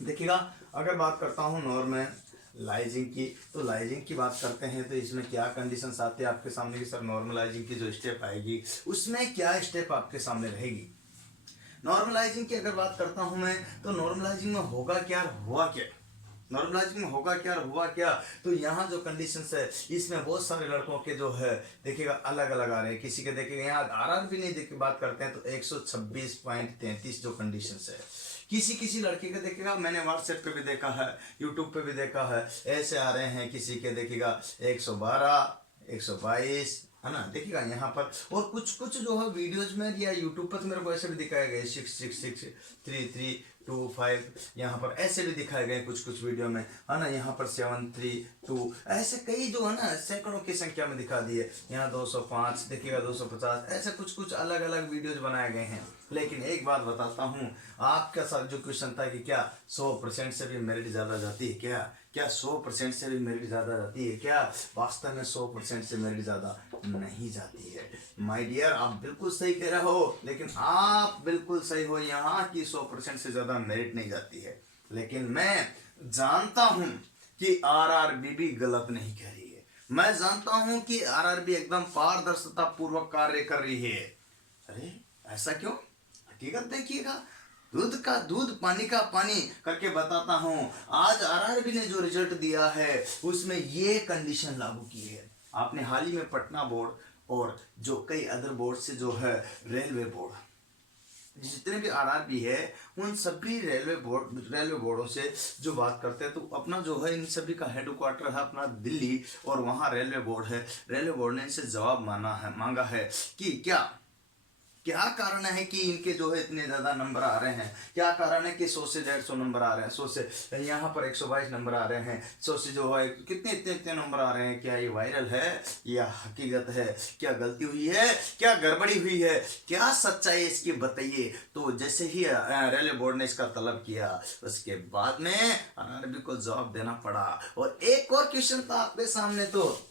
देखिएगा अगर बात करता हूं लाइजिंग की, तो लाइजिंग की बात करते हैं तो इसमें क्या कंडीशंस आती है आपके सामने कि सर नॉर्मलाइजिंग की जो स्टेप आएगी उसमें क्या स्टेप आपके सामने रहेगी। नॉर्मलाइजिंग की अगर बात करता हूं मैं, तो नॉर्मलाइजिंग में होगा क्या, हुआ क्या, नॉर्मलाइजिंग में होगा क्या, हुआ क्या। तो यहाँ जो कंडीशंस है इसमें बहुत सारे लड़कों के जो है देखिएगा अलग अलग आ रहे हैं। किसी के देखिएगा यहाँ आरआरबी नहीं देख बात करते हैं तो 126.33 जो कंडीशंस है। किसी किसी लड़के का देखिएगा, मैंने व्हाट्सएप पे भी देखा है, यूट्यूब पे भी देखा है, ऐसे आ रहे हैं। किसी के देखिएगा 112, 122, है ना, देखिएगा यहाँ पर। और कुछ कुछ जो है वीडियोज में या यूट्यूब पर तो मेरे को ऐसे भी दिखाए गए 6663325, यहाँ पर ऐसे भी दिखाए गए कुछ कुछ वीडियो में, है ना। यहाँ पर 732, ऐसे कई जो है ना सैकड़ों की संख्या में दिखा दिए। यहाँ 205 देखिएगा, 250, ऐसे कुछ कुछ अलग अलग वीडियोज बनाए गए हैं। लेकिन एक बात बताता हूँ, आपका साथ जो क्वेश्चन था कि क्या 100% से भी मेरिट ज़्यादा जाती है क्या 100% से भी मेरिट ज़्यादा जाती है क्या, वास्तव में 100% से मेरिट ज़्यादा नहीं जाती है। माय डियर, आप बिल्कुल सही कह रहे हो, लेकिन आप बिल्कुल सही हो यहाँ कि 100% से ज़्यादा मेरिट नहीं जाती है। लेकिन मैं जानता हूँ कि आरआरबी भी गलत नहीं कह रही है। मैं जानता हूँ कि आरआरबी एकदम पारदर्शिता पूर्वक कार्य कर रही है। अरे ऐसा क्यों, हकीकत देखिएगा, दूध का दूध पानी का पानी करके बताता हूं। आज आरआरबी ने जो रिजल्ट दिया है उसमें ये कंडीशन लागू की है। आपने हाल ही में पटना बोर्ड और जो कई अदर बोर्ड से जो है रेलवे बोर्ड, जितने भी आरआरबी है उन सभी रेलवे बोर्डों से जो बात करते हैं तो अपना जो है इन सभी का हेडक्वार्टर है अपना दिल्ली, और वहाँ रेलवे बोर्ड है। रेलवे बोर्ड ने इनसे जवाब मांगा है कि क्या कारण है कि इनके जो है इतने ज़्यादा नंबर आ रहे हैं, क्या कारण है कि 100 से 150 नंबर आ रहे हैं, 100 से यहाँ पर 122 नंबर आ रहे हैं, 100 से जो है कितने इतने इतने नंबर आ रहे हैं। क्या ये वायरल है या हकीकत है, क्या गलती हुई है, क्या गड़बड़ी हुई है, क्या सच्चाई इसकी बताइए। तो जैसे ही रेलवे बोर्ड ने इसका तलब किया उसके बाद में आरआरबी को जवाब देना पड़ा। और एक और क्वेश्चन था आपके सामने, तो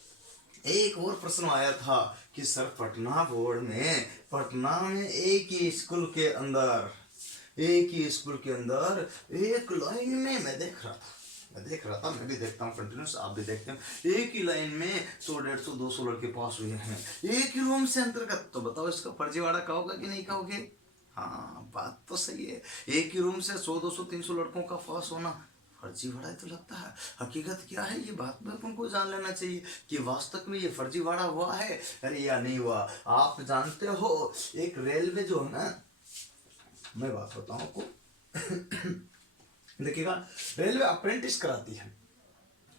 एक और प्रश्न आया था कि सर पटना बोर्ड में, पटना में एक ही स्कूल के अंदर एक लाइन में मैं देख रहा था, मैं भी देखता हूँ कंटिन्यूस, आप भी देखते हैं, एक ही लाइन में 100 150 200 लड़के पास हुए हैं एक ही रूम से अंतर्गत। तो बताओ इसका फर्जीवाड़ा कहोगे कि नहीं कहोगे। हाँ बात तो सही है, एक ही रूम से 100 200 300 लड़कों का पास होना फर्जीवाड़ा तो लगता है। हकीकत क्या है ये बात में अपन को जान लेना चाहिए कि वास्तव में ये फर्जीवाड़ा हुआ है अरे या नहीं हुआ। आप जानते हो एक रेलवे जो है ना, मैं बात बताऊं आपको देखिएगा, रेलवे अप्रेंटिस कराती है,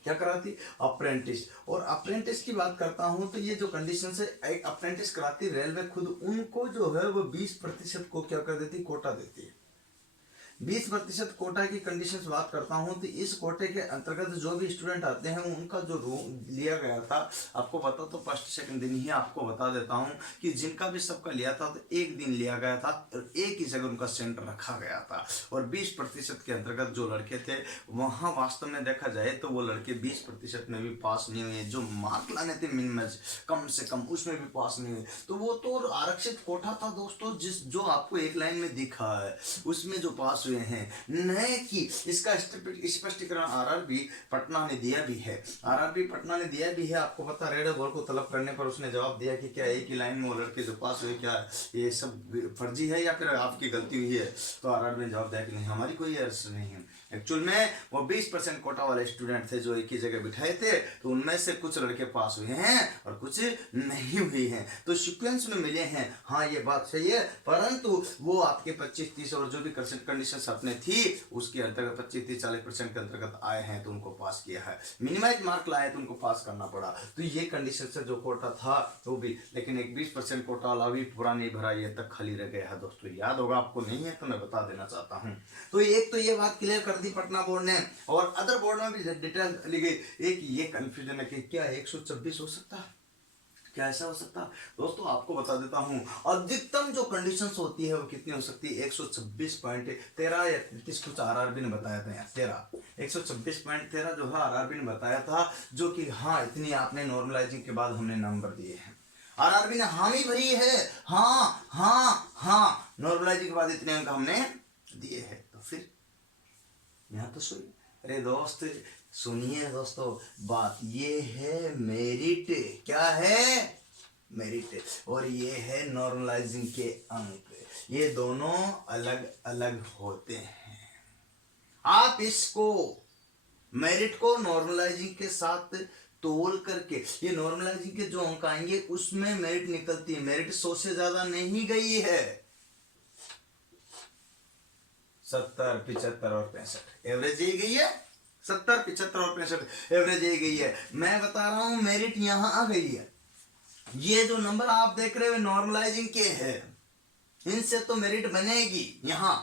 क्या कराती, अप्रेंटिस। और अप्रेंटिस की बात करता हूं तो ये जो कंडीशन है, एक अप्रेंटिस कराती रेलवे खुद, उनको जो है वो 20% को क्या कर देती, कोटा देती है। 20% कोटा की कंडीशंस बात करता हूं तो इस कोटे के अंतर्गत जो भी स्टूडेंट आते हैं उनका जो रूम लिया गया था, आपको बता तो फर्स्ट सेकंड दिन ही आपको बता देता हूं कि जिनका भी सबका लिया था तो एक दिन लिया गया था और एक ही जगह उनका सेंटर रखा गया था। और 20% के अंतर्गत जो लड़के थे वहाँ वास्तव में देखा जाए तो वो लड़के 20% में भी पास नहीं हुए, जो मार्क लाने थे मिनिमम कम से कम उसमें भी पास नहीं हुए। तो वो तो आरक्षित कोटा था दोस्तों, जो आपको एक लाइन में दिखा है उसमें जो पास हैं, नहीं कि इसका स्पष्टीकरण आरआरबी पटना ने दिया भी है। आरआरबी पटना ने दिया भी है, आपको पता, रेलवे बोर्ड को तलब करने पर उसने जवाब दिया कि क्या एक ही लाइन में वो लड़के जो पास हुए क्या ये सब फर्जी है या फिर आपकी गलती हुई है। तो आरआरबी ने जवाब दिया कि नहीं, हमारी कोई अर्ज नहीं है। एक्चुअल में वो 20% कोटा वाले स्टूडेंट थे जो एक ही जगह बिठाए थे, तो उनमें से कुछ लड़के पास हुए हैं और कुछ नहीं हुए हैं, तो सीक्वेंस में मिले हैं। हाँ ये बात सही है, परंतु वो आपके 25-30 और जो भी कंडीशन अपने थी उसके अंतर्गत 25-30-40% के अंतर्गत आए हैं तो उनको पास किया है। मिनिमाइज मार्क लाए तो उनको पास करना पड़ा। तो ये कंडीशन से जो कोटा था वो भी, लेकिन एक 20% कोटा वाला भी पूरा नहीं भरा, ये तक खाली रह गया है दोस्तों। याद होगा आपको, नहीं है तो मैं बता देना चाहता हूँ। तो एक तो ये बात क्लियर कर दी पटना बोर्ड ने, और अदर बोर्ड में भी डिटेल ली गई। एक ये कंफ्यूजन है कि क्या 126 हो सकता है, क्या ऐसा हो सकता है दोस्तों। आपको बता देता हूं अधिकतम जो कंडीशंस होती है वो कितनी हो सकती है, 126.13 या 33 कुछ आरआरबी ने बताया था, यहाँ 126.13 जो है आरआरबी ने बताया था, जो कि हाँ इतनी आपने नॉर्मलाइजिंग के बाद हमने नंबर दिए हैं। आरआरबी ने हामी भरी है, हाँ हाँ हाँ, नॉर्मलाइजिंग के बाद इतने अंक हमने दिए हैं। तो फिर यहाँ तो सुन, अरे दोस्त सुनिए दोस्तों, बात ये है मेरिट। क्या है? मेरिट। और ये है नॉर्मलाइजिंग के अंक। ये दोनों अलग अलग होते हैं। आप इसको मेरिट को नॉर्मलाइजिंग के साथ तोल करके, ये नॉर्मलाइजिंग के जो अंक आएंगे उसमें मेरिट निकलती है। मेरिट 100 से ज्यादा नहीं गई है। 70, 75 और 65 एवरेज यही गई है। 70, 75 और 65 एवरेज यही गई है। मैं बता रहा हूं मेरिट यहां आ गई है। ये जो नंबर आप देख रहे हो नॉर्मलाइजिंग के हैं, इनसे तो मेरिट बनेगी। यहां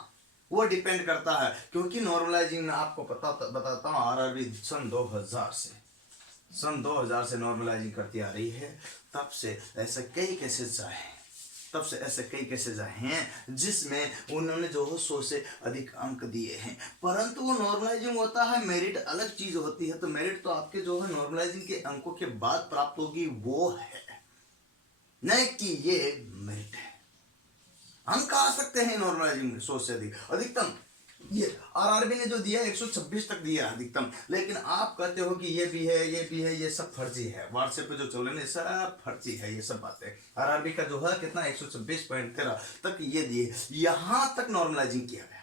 वो डिपेंड करता है, क्योंकि नॉर्मलाइजिंग में आपको बताता हूं, आरआरबी सन 2000 से नॉर्मलाइजिंग करती आ रही है। तब से ऐसे कई केसेस आए हैं जिसमें उन्होंने जो 100 से अधिक अंक दिए हैं, परंतु वो नॉर्मलाइजिंग होता है। मेरिट अलग चीज होती है। तो मेरिट तो आपके जो है नॉर्मलाइजिंग के अंकों के बाद प्राप्त होगी, वो है, न कि ये मेरिट है। अंक आ सकते हैं नॉर्मलाइजिंग में 100 से अधिक, अधिकतम ये आरआरबी ने जो दिया 126 तक दिया अधिकतम। लेकिन आप कहते हो कि ये भी है, ये भी है, ये सब फर्जी है। व्हाट्सएप पे जो चल रहे हैं सब फर्जी है, ये सब बातें। आरआरबी का जो है कितना 126.13 तक ये दिए, यहां तक नॉर्मलाइजिंग किया गया।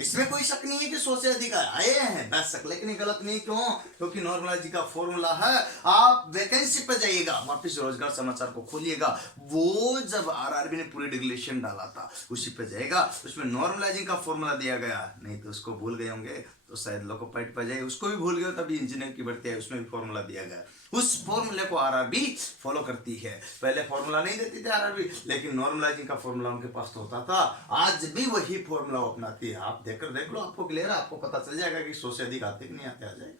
इसमें कोई शक नहीं है कि 100 से अधिक आए हैं, बस शक। लेकिन गलत नहीं, क्यों? क्योंकि नॉर्मलाइजिंग का फॉर्मूला है, आप वैकेंसी पे जाइएगा, वापिस रोजगार समाचार को खोलिएगा, वो जब आरआरबी ने पूरी डिक्लेरेशन डाला था उसी पे जाएगा, उसमें नॉर्मलाइजिंग का फॉर्मूला दिया गया। नहीं तो उसको भूल गए होंगे तो शायद लोकोपाइट पे जाए, उसको भी भूल गए, तभी इंजीनियर की भर्ती है, उसमें भी फॉर्मूला दिया गया। उस फॉर्मूले को आरआरबी फॉलो करती है। पहले फॉर्मूला नहीं देती थी आरआरबी, लेकिन नॉर्मलाइजिंग का फॉर्मूला उनके पास तो होता था। आज भी वही फॉर्मूला अपनाती है। आप देखकर देख लो, आपको क्लियर है, आपको पता चल जाएगा कि 100 से अधिक आते कि नहीं आते, आ जाएगा।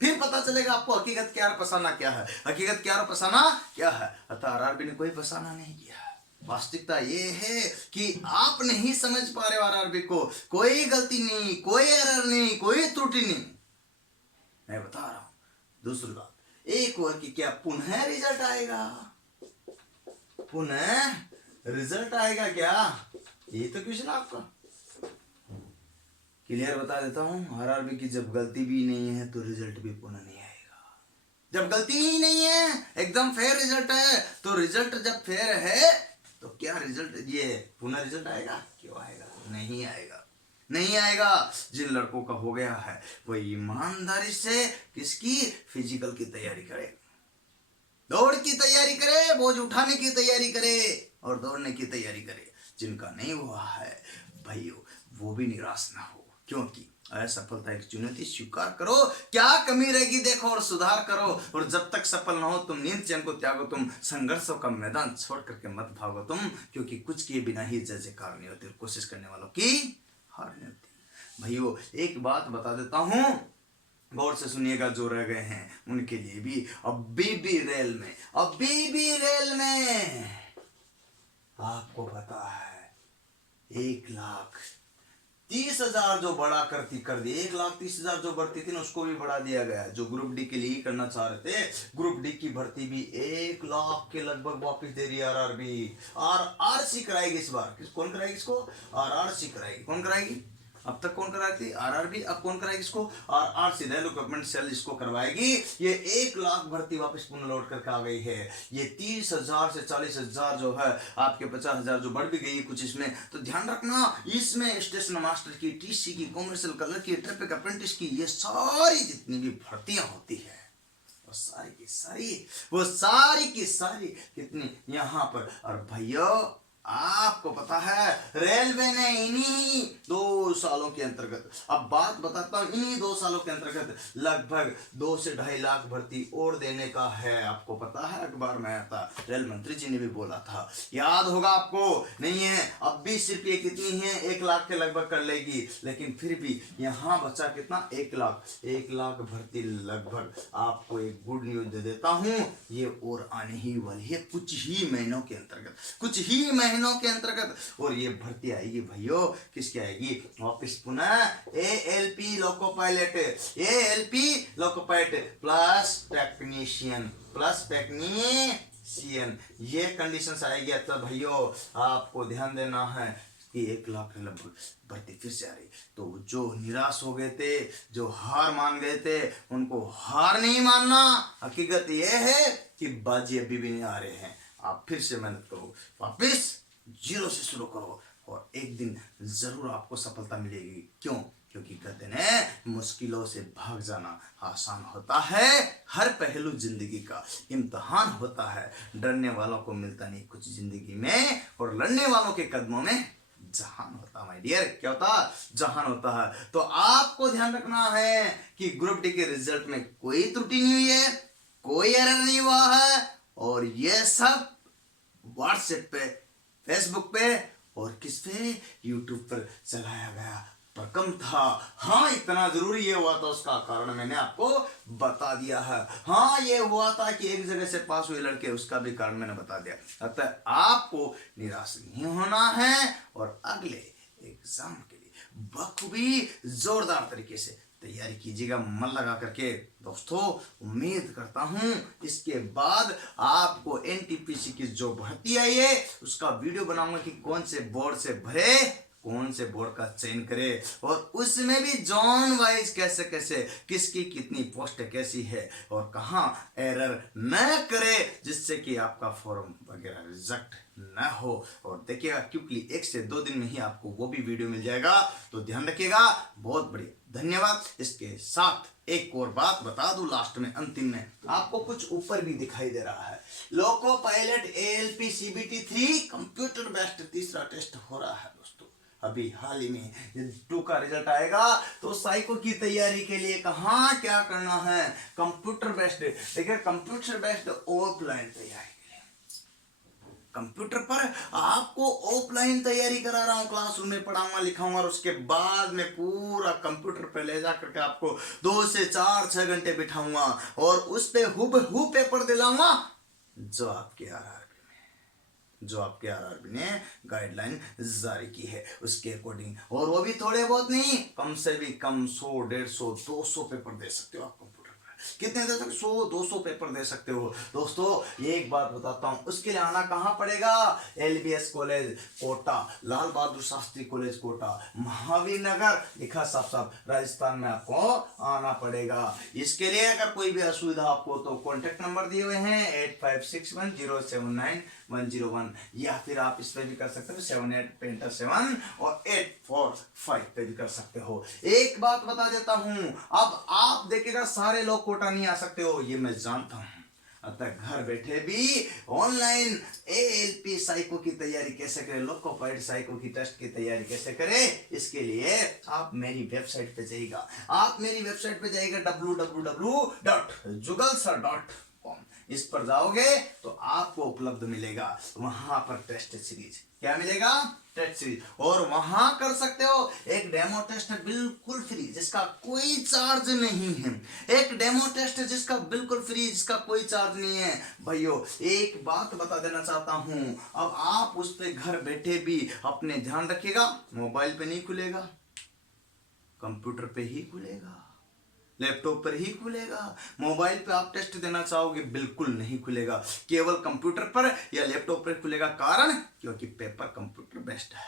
फिर पता चलेगा आपको हकीकत क्या और फसाना क्या है, हकीकत क्या और फसाना क्या है। अतः आरआरबी ने कोई फसाना नहीं किया। वास्तविकता ये है कि आप नहीं समझ पा रहे हो आरआरबी को। कोई गलती नहीं, कोई एरर नहीं, कोई त्रुटि नहीं। मैं बता रहा हूं। दूसरी बात, एक वर्ग की क्या पुनः रिजल्ट आएगा? पुनः रिजल्ट आएगा क्या? ये तो क्वेश्चन आपका क्लियर बता देता हूं। आरआरबी की जब गलती भी नहीं है तो रिजल्ट भी पुनः नहीं आएगा। जब गलती ही नहीं है, एकदम फेयर रिजल्ट है, तो रिजल्ट जब फेयर है तो क्या रिजल्ट, ये पुनः रिजल्ट आएगा? क्यों आएगा? नहीं आएगा, नहीं आएगा। जिन लड़कों का हो गया है वो ईमानदारी से किसकी, फिजिकल की तैयारी करे, दौड़ की तैयारी करे, बोझ उठाने की तैयारी करे और दौड़ने की तैयारी करे। जिनका नहीं हुआ है भाइयों, वो भी निराश ना हो, क्योंकि असफलता एक चुनौती, स्वीकार करो, क्या कमी रहेगी देखो और सुधार करो। और जब तक सफल ना हो तुम नींद चैन को त्यागो, तुम संघर्षों का मैदान छोड़ करके मत भागो तुम, क्योंकि कुछ किए बिना ही जय जयकार नहीं होती और कोशिश करने वालों की हार नहीं होती। भाइयों एक बात बता देता हूं, गौर से सुनिएगा, जो रह गए हैं उनके लिए भी। अभी भी रेल में आपको पता है 1,30,000 जो बढ़ा करती कर दी, 1,30,000 जो बढ़ती थी ना उसको भी बढ़ा दिया गया। जो ग्रुप डी के लिए करना चाह रहे थे, ग्रुप डी की भर्ती भी 1 लाख के लगभग वापस दे रही है आरआरबी। आरआरसी कराएगी इस बार। कौन कराएगी इसको? आरआरसी कराएगी। कौन कराएगी? अब तक कौन कराई थी? आरआरबी। अब कौन कराएगी इसको? आरआरसी, रैलवे गवर्नमेंट सेल इसको करवाएगी। ये 1 लाख भर्ती वापस पुनः लौट करके आ गई है। ये 30,000 से 40,000 जो है, आपके 50,000 जो बढ़ भी गई है कुछ इसमें। तो ध्यान रखना, इसमें स्टेशन मास्टर की, टीसी की, कॉमर्शियल कलर की, ट्रैफिक अप्रेंटिस की, ये सारी जितनी भी भर्तियां होती है वो सारी की सारी कितनी यहाँ पर। और भैया आपको पता है रेलवे ने इन्हीं 2 सालों के अंतर्गत, अब बात बताता हूं, इन्हीं 2 सालों के अंतर्गत लगभग 2 से 2.5 लाख भर्ती और देने का है। आपको पता है अखबार में आया था, रेल मंत्री जी ने भी बोला था, याद होगा आपको। नहीं है, अब भी सिर्फ ये कितनी है, 1 लाख के लगभग कर लेगी। लेकिन फिर भी यहाँ बचा कितना, 1 लाख भर्ती लगभग। आपको एक गुड न्यूज दे देता हूं, ये और आने ही वाली है कुछ ही महीनों के अंतर्गत। और ये भर्ती आएगी भाइयों, किसकी आएगी? वापिस पुनः ALP loco pilot plus technician, ये कंडीशंस आएगी। तो भाइयों आपको ध्यान देना है, कि 1 लाख में लगभग भर्ती फिर से आ रही। तो जो निराश हो गए थे, जो हार मान गए थे, उनको हार नहीं मानना। हकीकत यह है कि बाजी अभी भी नहीं आ रहे हैं। आप फिर से मेहनत करो, वापिस जीरो से शुरू करो और एक दिन जरूर आपको सफलता मिलेगी। क्यों? क्योंकि कहते हैं मुश्किलों से भाग जाना आसान होता है। हर पहलू जिंदगी का इम्तिहान होता है। डरने वालों को मिलता नहीं कुछ जिंदगी में, और लड़ने वालों के कदमों में जहान होता। माय डियर, क्या होता? जहान होता है। तो आपको ध्यान रखना है कि ग्रुप डी के रिजल्ट में कोई त्रुटि नहीं हुई है, कोई एरर नहीं हुआ है, और यह सब व्हाट्सएप पे, फेसबुक पे और किस पे, यूट्यूब पर चलाया गया रकम था। हाँ, इतना जरूरी ये हुआ था, उसका कारण मैंने आपको बता दिया है। हाँ, ये हुआ था कि एक जगह से पास हुए लड़के, उसका भी कारण मैंने बता दिया। अतः आपको निराश नहीं होना है और अगले एग्जाम के लिए बखूबी जोरदार तरीके से तैयारी कीजिएगा, मन लगा करके। दोस्तों, उम्मीद करता हूं इसके बाद आपको एनटीपीसी की जो भर्ती आई है उसका वीडियो बनाऊंगा कि कौन से बोर्ड से भरे, कौन से बोर्ड का चयन करे, और उसमें भी जोन वाइज कैसे कैसे किसकी कितनी पोस्ट कैसी है और कहाँ एरर न करे, जिससे कि आपका फॉर्म वगैरह रिजेक्ट न हो। और देखिएगा क्विकली 1 से 2 दिन में ही आपको वो भी वीडियो मिल जाएगा। तो ध्यान रखिएगा। बहुत बढ़िया, धन्यवाद। इसके साथ एक और बात बता दूं लास्ट में, अंतिम में, आपको कुछ ऊपर भी दिखाई दे रहा है, loco pilot ALP CBT 3 computer based तीसरा टेस्ट हो रहा है। दोस्तों, अभी हाल ही में 2 का रिजल्ट आएगा। तो साइको की तैयारी के लिए कहाँ क्या करना है, कंप्यूटर बेस्ड। देखिए, कंप्यूटर बेस्ड ऑफलाइन तैयारी, कंप्यूटर पर आपको ऑफलाइन तैयारी करा रहा हूं, क्लासरूम में पढ़ाऊंगा लिखाऊंगा, और उसके बाद में पूरा कंप्यूटर पर ले जा करके आपको 2 से 4-6 घंटे बिठाऊंगा और उस पे हुबहू पेपर दिलाऊंगा जो आपके आरआरबी ने गाइडलाइन जारी की है उसके अकॉर्डिंग। और वो भी थोड़े बहुत नहीं, कम से भी कम 100, 150, 200 पेपर दे सकते हो आप कंप्यूटर पर। कितने दे सकते? 100-200 पेपर दे सकते हो। दोस्तों, ये एक बात बताता हूं, उसके लिए आना कहाँ पड़ेगा? LBS college Kota, Lal Bahadur Shastri college Kota, Mahavir नगर, लिखा साफ साफ राजस्थान में आपको आना पड़ेगा। इसके लिए अगर कोई भी असुविधा आपको, तो कॉन्टेक्ट नंबर दिए हुए हैं 8561079101, या फिर आप इस पे भी कर सकते हो 7857 और 845 पे भी कर सकते हो। एक बात बता देता हूं, अब आप देखिएगा सारे लोग कोटा नहीं आ सकते हो, ये मैं जानता हूं। अतः घर बैठे भी ऑनलाइन ALP साइको की तैयारी कैसे करें, लोको पायलट साइको की टेस्ट की तैयारी कैसे करें, इसके लिए आप मेरी वेबसाइट पे जाइएगा। www.jugalsir.com, इस पर जाओगे तो आपको उपलब्ध मिलेगा वहां पर टेस्ट सीरीज। क्या मिलेगा? Test series. और वहां कर सकते हो एक डेमो टेस्ट बिल्कुल फ्री, जिसका कोई चार्ज नहीं है। एक डेमो टेस्ट जिसका बिल्कुल फ्री, जिसका कोई चार्ज नहीं है। भाइयों, एक बात बता देना चाहता हूं, अब आप उस पे घर बैठे भी अपने ध्यान रखिएगा, मोबाइल पे नहीं खुलेगा, कंप्यूटर पे ही खुलेगा, लैपटॉप पर ही खुलेगा। मोबाइल पे आप टेस्ट देना चाहोगे, बिल्कुल नहीं खुलेगा, केवल कंप्यूटर पर या लैपटॉप पर खुलेगा। कारण, क्योंकि पेपर कंप्यूटर बेस्ड है,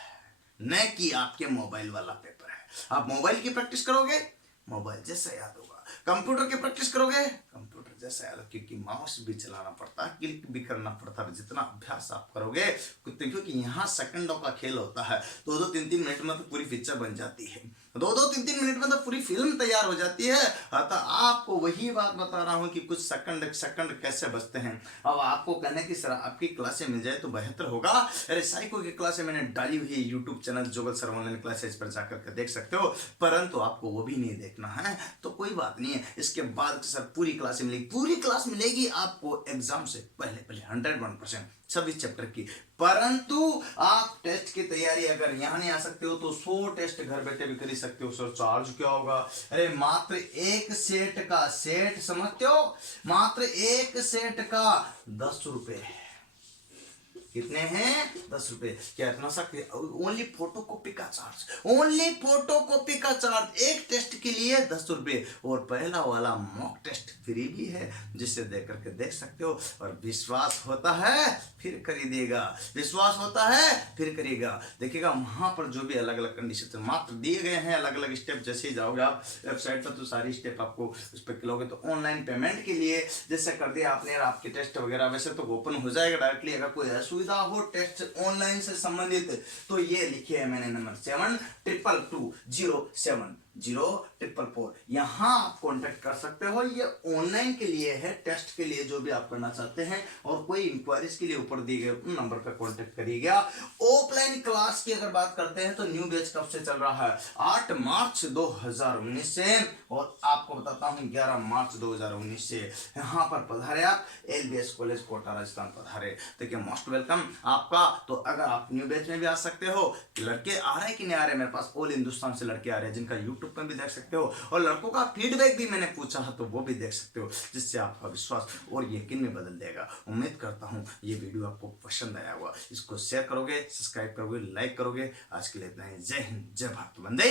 न कि आपके मोबाइल वाला पेपर है। आप मोबाइल की प्रैक्टिस करोगे, मोबाइल जैसा याद होगा। कंप्यूटर की प्रैक्टिस करोगे, कंप्यूटर जैसा याद, क्योंकि माउस भी चलाना पड़ता है, क्लिक भी करना पड़ता है। जितना अभ्यास आप करोगे, क्योंकि यहाँ सेकंडों का खेल होता है, 2-2, 3-3 मिनट में तो पूरी पिक्चर बन जाती है, 2-2, 3-3 मिनट में तो पूरी फिल्म तैयार हो जाती है। अतः आपको वही बात बता रहा हूं कि कुछ सेकंड कैसे बचते हैं। अब आपको कहने की सर आपकी क्लासें मिल जाए तो बेहतर होगा। अरे, साइको की क्लासें मैंने डाली हुई है यूट्यूब चैनल जुगल सर ऑनलाइन क्लासेज पर जाकर के देख सकते हो, परंतु आपको वो भी नहीं देखना है तो कोई बात नहीं है। इसके बाद सर पूरी क्लासें मिलेगी, पूरी क्लास मिलेगी आपको एग्जाम से पहले 101% सभी चैप्टर की। परंतु आप टेस्ट की तैयारी अगर यहाँ नहीं आ सकते हो तो 100 टेस्ट घर बैठे भी कर ही सकते हो। सर चार्ज क्या होगा? अरे, मात्र एक सेट का, सेट समझते हो, मात्र एक सेट का 10 रुपए, कितने हैं? 10 रुपए। क्या इतना सा? ओनली फोटोकॉपी का चार्ज, ओनली फोटोकॉपी का चार्ज एक टेस्ट के लिए 10 रुपए। और पहला वाला मॉक टेस्ट फ्री भी है, जिससे देख करके देख सकते हो। और विश्वास होता है फिर खरीदिएगा, विश्वास होता है फिर करिएगा। देखिएगा वहां पर जो भी अलग अलग कंडीशन मात्र दिए गए हैं, अलग अलग स्टेप। जैसे ही जाओगे आप वेबसाइट पर तो सारी स्टेप आपको उस पर क्लिक तो ऑनलाइन पेमेंट के लिए जैसे कर दिया आपने, आपके टेस्ट वगैरह वैसे तो ओपन हो जाएगा डायरेक्टली। अगर कोई असुविधा हो टेस्ट ऑनलाइन से संबंधित तो ये लिखे है मैंने नंबर 7222070444, यहाँ आप कॉन्टेक्ट कर सकते हो। ये ऑनलाइन के लिए है, टेस्ट के लिए जो भी आप करना चाहते हैं। और कोई इंक्वायरीज के लिए ऊपर दिए गए नंबर पर कॉन्टेक्ट करिएगा। ऑफलाइन क्लास की अगर बात करते हैं तो न्यू बैच कब से चल रहा है? 8 मार्च 2019 से, और आपको बताता हूँ 11 मार्च 2019 से यहाँ पर पधारे आप LBS कॉलेज कोटा राजस्थान पधारे। देखिए मोस्ट वेलकम आपका। तो अगर आप न्यू बैच में भी आ सकते हो, लड़के आ रहे कि नहीं आ रहे, मेरे पास ऑल हिंदुस्तान से लड़के आ रहे हैं जिनका यूट्यूब पर भी देख सकते हो। और लड़कों का फीडबैक भी मैंने पूछा है तो वो भी देख सकते हो, जिससे आपका विश्वास और यकीन में बदल देगा। उम्मीद करता हूँ ये वीडियो आपको पसंद आया होगा। इसको शेयर करोगे, सब्सक्राइब करोगे, लाइक करोगे। आज के लिए इतना ही। जय हिंद, जय भारत, वंदे